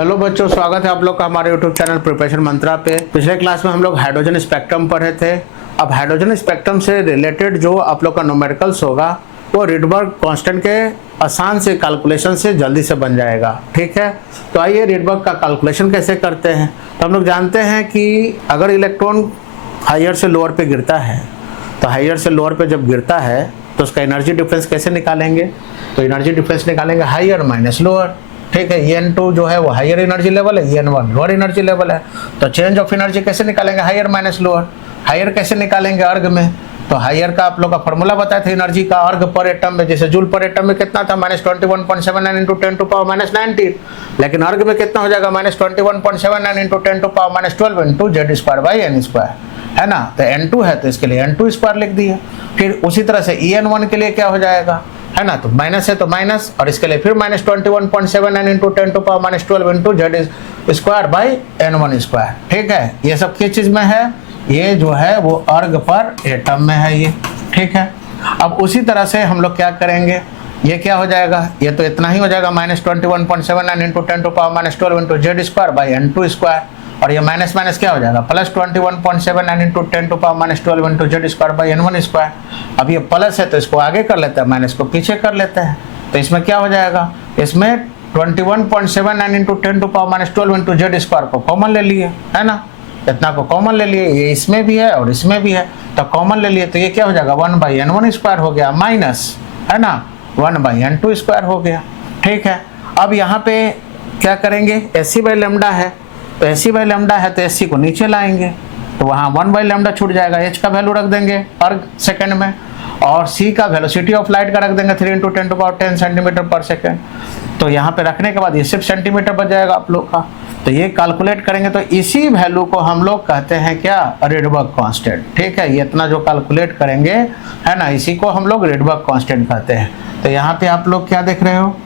Hello बच्चों, स्वागत है आप लोग का हमारे यूट्यूब चैनल प्रिपरेशन मंत्रा पे। पिछले क्लास में हम लोग हाइड्रोजन स्पेक्ट्रम पढ़े थे। अब हाइड्रोजन स्पेक्ट्रम से रिलेटेड जो आप लोग का न्यूमेरिकल्स होगा वो रिडबर्ग कांस्टेंट के आसान से कैलकुलेशन से जल्दी से बन जाएगा। ठीक है, तो आइए रिडबर्ग का कैलकुलेशन कैसे करते हैं। तो हम लोग जानते हैं कि अगर इलेक्ट्रॉन हायर से लोअर पे गिरता है तो हायर से लोअर पे जब गिरता है तो उसका एनर्जी डिफरेंस कैसे निकालेंगे। तो एनर्जी डिफरेंस निकालेंगे हायर माइनस लोअर। ठीक है, En2 जो है वो हायर एनर्जी लेवल है, En1 लोअर एनर्जी लेवल है। तो चेंज ऑफ एनर्जी कैसे निकालेंगे, हायर माइनस लोअर। हायर कैसे निकालेंगे, अर्ग में। तो हायर का आप लोग का फॉर्मूला बताया था एनर्जी का, अर्ग पर एटम में। जैसे जूल पर एटम में कितना था, -21.79 इंटू 10⁻⁹ लेकिन अर्ग में कितना हो जाएगा, -21.79 इंटू 10⁻12 इंटू Z²/n², है ना। तो N2 है तो इसके लिए N2² लिख दिए। फिर उसी तरह से En1 के लिए क्या हो जाएगा, है ना। तो माइनस है तो माइनस, और इसके लिए फिर -21.79 इंटू 10⁻12 इंटू Z²/n1²। ठीक है, ये सब किस चीज में है, ये जो है वो अर्ग पर एटम में है ये। ठीक है, अब उसी तरह से हम लोग क्या करेंगे, ये क्या हो जाएगा, ये तो इतना ही हो जाएगा, -21.79 इंटू 10⁻12 इंटू Z²/n2²। और ये माइनस माइनस क्या हो जाएगा, +21.79 इंटू 10⁻12 इंटू Z²/n1²। अब ये प्लस है तो इसको आगे कर लेते हैं, माइनस को पीछे कर लेते हैं। तो इसमें क्या हो जाएगा, इसमें 21.79 इंटू 10⁻12 इंटू Z² को कॉमन ले लिए, है ना। इतना को कॉमन ले लिए, ये इसमें भी है और इसमें भी है तो कॉमन ले लिए। तो ये क्या हो जाएगा, 1/n1² हो गया, माइनस, है ना, 1/n2² हो गया। ठीक है, अब यहाँ पे क्या करेंगे, Sc/λ है तो Sc/λ है तो Sc को नीचे लाएंगे तो वहाँ 1/λ छूट जाएगा। H का वैल्यू रख देंगे अर्ग सेकंड में, और C का वेलोसिटी ऑफ लाइट का रख देंगे 3 इंटू 10⁻10 सेंटीमीटर पर सेकेंड। तो यहाँ पे रखने के बाद ये सिर्फ सेंटीमीटर बच जाएगा आप लोग का। तो ये कैलकुलेट करेंगे तो इसी वैल्यू को हम लोग कहते हैं क्या, रिडबर्ग कांस्टेंट। ठीक है, ये इतना जो कैलकुलेट करेंगे, है ना, इसी को हम लोग रिडबर्ग कांस्टेंट कहते हैं। तो यहाँ पे आप लोग क्या देख रहे हो,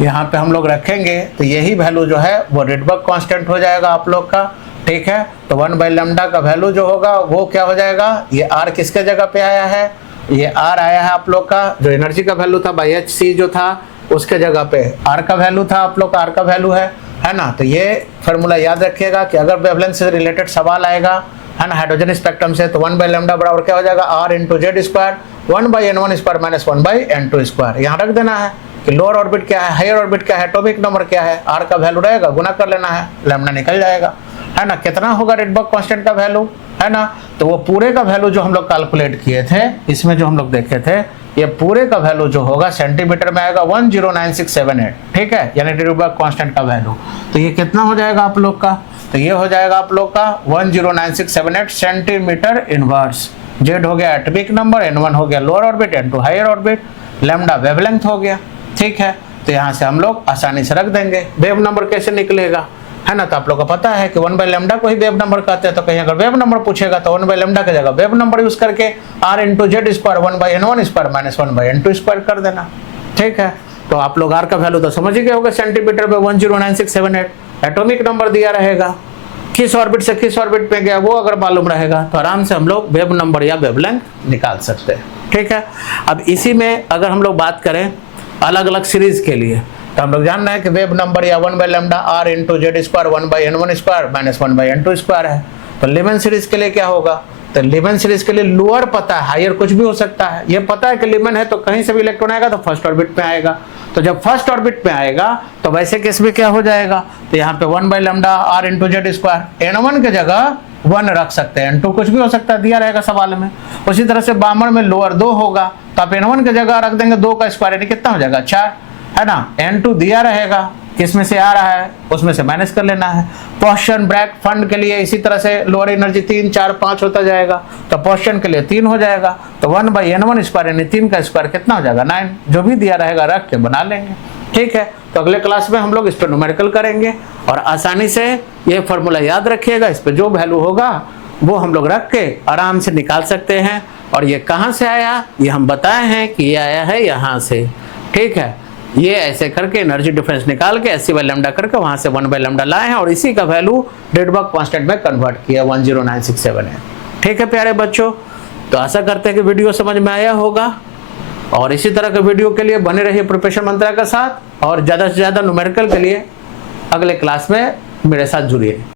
यहाँ पे हम लोग रखेंगे तो यही वैल्यू जो है वो रिडबर्ग कांस्टेंट हो जाएगा आप लोग का। ठीक है, तो 1/λ का वैल्यू जो होगा वो क्या हो जाएगा, ये R किसके जगह पे आया है, ये R आया है आप लोग का जो एनर्जी का वैल्यू था Hc जो था उसके जगह पे R का वैल्यू था, आप लोग का R का वैल्यू है ना। तो ये फॉर्मूला याद रखिएगा कि अगर वेवलेंथ से रिलेटेड सवाल आएगा, है ना, हाइड्रोजन स्पेक्ट्रम से, तो 1/λ बराबर क्या हो जाएगा, R into Z², 1/n1² minus 1/n2²। यहाँ रख देना है कि लोअर ऑर्बिट क्या है, हायर ऑर्बिट क्या है, एटॉमिक नंबर क्या है, R का वैल्यू रहेगा, गुना कर लेना है, लैम्डा निकल जाएगा, है ना। कितना होगा रिडबर्ग कांस्टेंट का वैल्यू, है ना। तो वो पूरे का वैल्यू जो हम लोग कैलकुलेट किए थे, इसमें जो हम लोग देखे थे, ये पूरे का वैल्यू जो होगा सेंटीमीटर में आएगा 109678। ठीक है, यानी रिडबर्ग कांस्टेंट का वैल्यू। तो ये कितना हो जाएगा आप लोग का, तो ये हो जाएगा आप लोग का 109678 सेंटीमीटर इनवर्स। Z हो गया एटॉमिक नंबर, N1 हो गया lower orbit, N2 higher orbit, lambda wavelength हो गया। ठीक है, तो यहाँ से हम लोग आसानी से रख देंगे। वेव नंबर कैसे निकलेगा, है ना, तो आप लोग को पता है कि 1/λ को ही वेव नंबर कहते हैं। तो कहीं अगर वेव नंबर पूछेगा तो 1/λ की जगह वेव नंबर यूज करके R into Z² 1/n1² minus 1/n2² कर देना। ठीक है, तो आप लोग R का वैल्यू तो समझ ही गए होगा, सेंटीमीटर में 109678। एटॉमिक नंबर दिया रहेगा, किस ऑर्बिट से किस ऑर्बिट पे गया वो अगर मालूम रहेगा तो आराम से हम लोग वेव नंबर या वेवलेंथ निकाल सकते हैं। ठीक है, अब इसी में अगर हम लोग बात करें अलग अलग सीरीज के लिए, तो हम लोग जान रहे हैं कि वेव नंबर या 1/λ R into Z² 1/n1² minus 1/n2² है। तो लीमैन सीरीज के लिए क्या होगा, तो लीमैन सीरीज के लिए लोअर पता है, हायर कुछ भी हो सकता है। ये पता है कि लीमैन है तो कहीं से भी इलेक्ट्रॉन आएगा तो फर्स्ट ऑर्बिट पे आएगा। तो जब फर्स्ट ऑर्बिट पे आएगा तो वैसे केस में क्या हो जाएगा, तो यहाँ पे 1/λ R इंटू Z², N1 की जगह 1 रख सकते हैं, N2 कुछ भी हो सकता है, दिया रहेगा सवाल में। उसी तरह से बामण में लोअर 2 होगा तो आप N1 की जगह रख देंगे 2 का स्क्वायर, यानी कितना हो जाएगा 4, है ना। N2 दिया रहेगा, किसमें से आ रहा है उसमें से माइनस कर लेना है। पोस्टन ब्रैक फंड के लिए इसी तरह से लोअर एनर्जी 3 4 5 होता जाएगा, तो पोस्टन के लिए 3 हो जाएगा। तो 1/n1² यानी 3 का स्क्वायर कितना हो जाएगा 9, जो भी दिया रहेगा रख के बना लेंगे। ठीक है, तो अगले क्लास में हम लोग इस पर न्यूमेरिकल करेंगे और आसानी से ये फॉर्मूला याद रखिएगा, इस पर जो वैल्यू होगा वो हम लोग रख के आराम से निकाल सकते हैं। और ये कहाँ से आया, ये हम बताए हैं कि ये आया है यहाँ से। ठीक है, ये ऐसे करके एनर्जी डिफरेंस निकाल के Sc/λ करके वहां से 1/λ लाए हैं और इसी का वैल्यू रिडबर्ग कांस्टेंट में कन्वर्ट किया 109678 है। ठीक है प्यारे बच्चों, तो आशा करते हैं कि वीडियो समझ में आया होगा और इसी तरह के वीडियो के लिए बने रहिए प्रिपरेशन मंत्रा के साथ और ज़्यादा से ज़्यादा न्यूमेरिकल के लिए अगले क्लास में मेरे साथ जुड़िए।